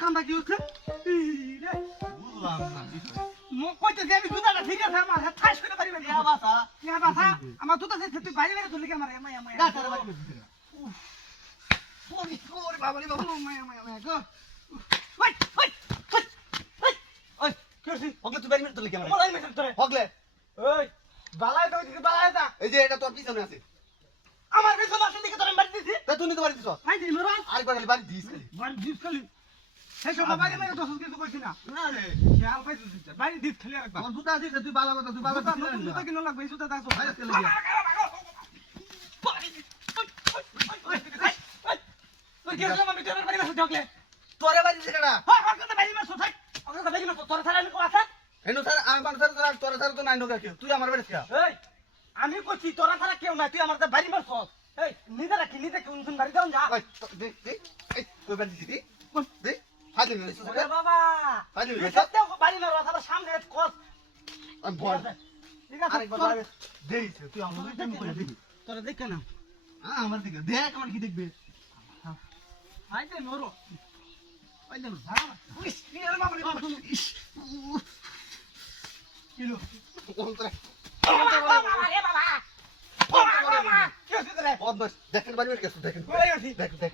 কান্দা কি হচ্ছে কইতেছি আমি জুতাটা ঠিক আছে আমার ঠাস করে পারি না আমার জুতা তুই বাইরে বেরে তুলি আমার মায়া মায়া ওরে বাবা রে বাবা মায়া মায়া মায়া গো ওই ওই ওই কি হগলে তুই বাইরে বেরে তুলি আমার বলাই মেরে তোরে হগলে ওই বালাই তো দিকে বালাই দা এই যে এটা তোর পিছনে আছে আমার পিছনে আছে দিকে তোরে মারি দিছি তা তুই নিতে পারি দিছ আই দিই মোরা আরেকবার খালি বাড়ি দিস খালি সেই সব বাইরে মেরে দোষ কিছু কইছি না না রে খেয়াল পাইছিস বাইরে দিস খালি আরেকবার তোর জুতা আছে তুই বালা কথা তুই বালা জুতা কিনো লাগবে জুতা দাও বাইরে চলে যা তুই কি করছিস আমি তোর বাড়ি বসে ঢোকলে তোরে বাড়ি সেটা হ্যাঁ হ্যাঁ বাড়ি বসে থাক ওকে বাড়ি বসে তোর ছাড়া আমি কোথা এনো স্যার আমি বান স্যার তোর ছাড়া তো নাই ঢোকা কেউ তুই আমার বাড়ি ছিয়া এই আমি কইছি তোরা ছাড়া কেউ না তুই আমার বাড়ি বসছ এই নিজে রাখি নিজে কোন বাড়ি যাও যা দে দে এই তুই বাড়ি দিবি দে হাজি নে ওরে বাবা হাজি নে সত্যি বাড়ি না রাস্তা সামনে কস আমি বল ঠিক আছে আরেকবার বাড়ি দেই তুই আমার দিকে করে দিবি তোরা দেখ না আমার দিকে দেখ আমার কি দেখবে আই দে নরো আই দে যা ইস কি রে বাবা রে বাবা ইস কিলো কোন তোরা বাবা রে বাবা কি হচ্ছে রে বদমাস দেখেন বাড়ি বের গেছে দেখেন দেখ দেখ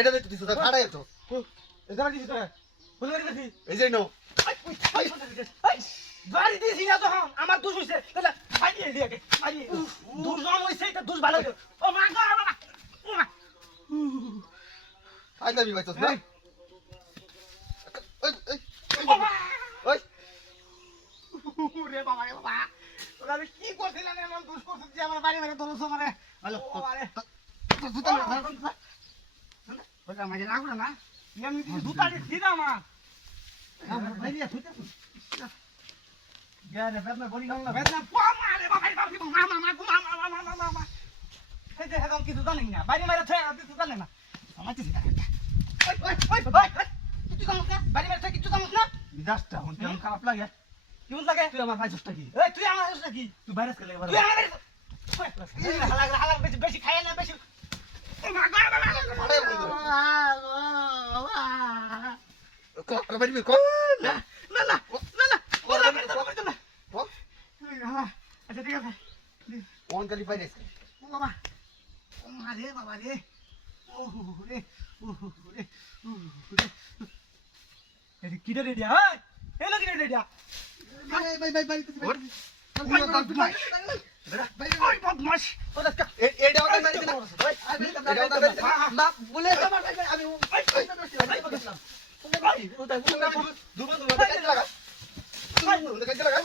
এটা দিছি তুই সুদা খাড়াই তো এটা দিছি তোরা বলে দিছি এই যে নো বাড়ি দিছি না তো আমার দোষ হইছে তাহলে ভাই দিয়ে আগে ভাই দোষ জন হইছে এটা দোষ ভালো ও মা গো বাবা ও মা আই লাভ ইউ ভাই তো ওই ওই ওই রে বাবা রে বাবা তোরা কি করছিলাম এমন দোষ করছিস যে আমার বাড়ি মেরে দোষ আমারে হ্যালো আরে জুতা বলা মাঝে লাগু না আমি জুতা দিছি না মা ভাই দিয়া ছুটে यार बेतना बड़ी गंगा बेतना मारे बाबा मामा मामा हे जे हम की दुकान नहीं है बारी मेरे थे अभी दुकान नहीं ना समझ से ओए तू काम कर बारी मेरे थे की तू काम कर विदास्ता हम काम खराब लगे क्यों लगे तू हमारा भाई सुस्ता की ए तू हमारा सुस्ता की तू वायरस कर ले तू हमारा हला बेसी खाए ना बेसी मां गो को बारी में को ना अच्छा ठीक है फोन कर ली पहले ओ बाबा ओ मारे बाबा रे ओ रे ये किधर रे दिया ए लो किधर रे दिया भाई ओए बदमाश ओ इसका ए डाउन मैंने ना ना बोले तो मार अभी भाई उधर कैसे लगा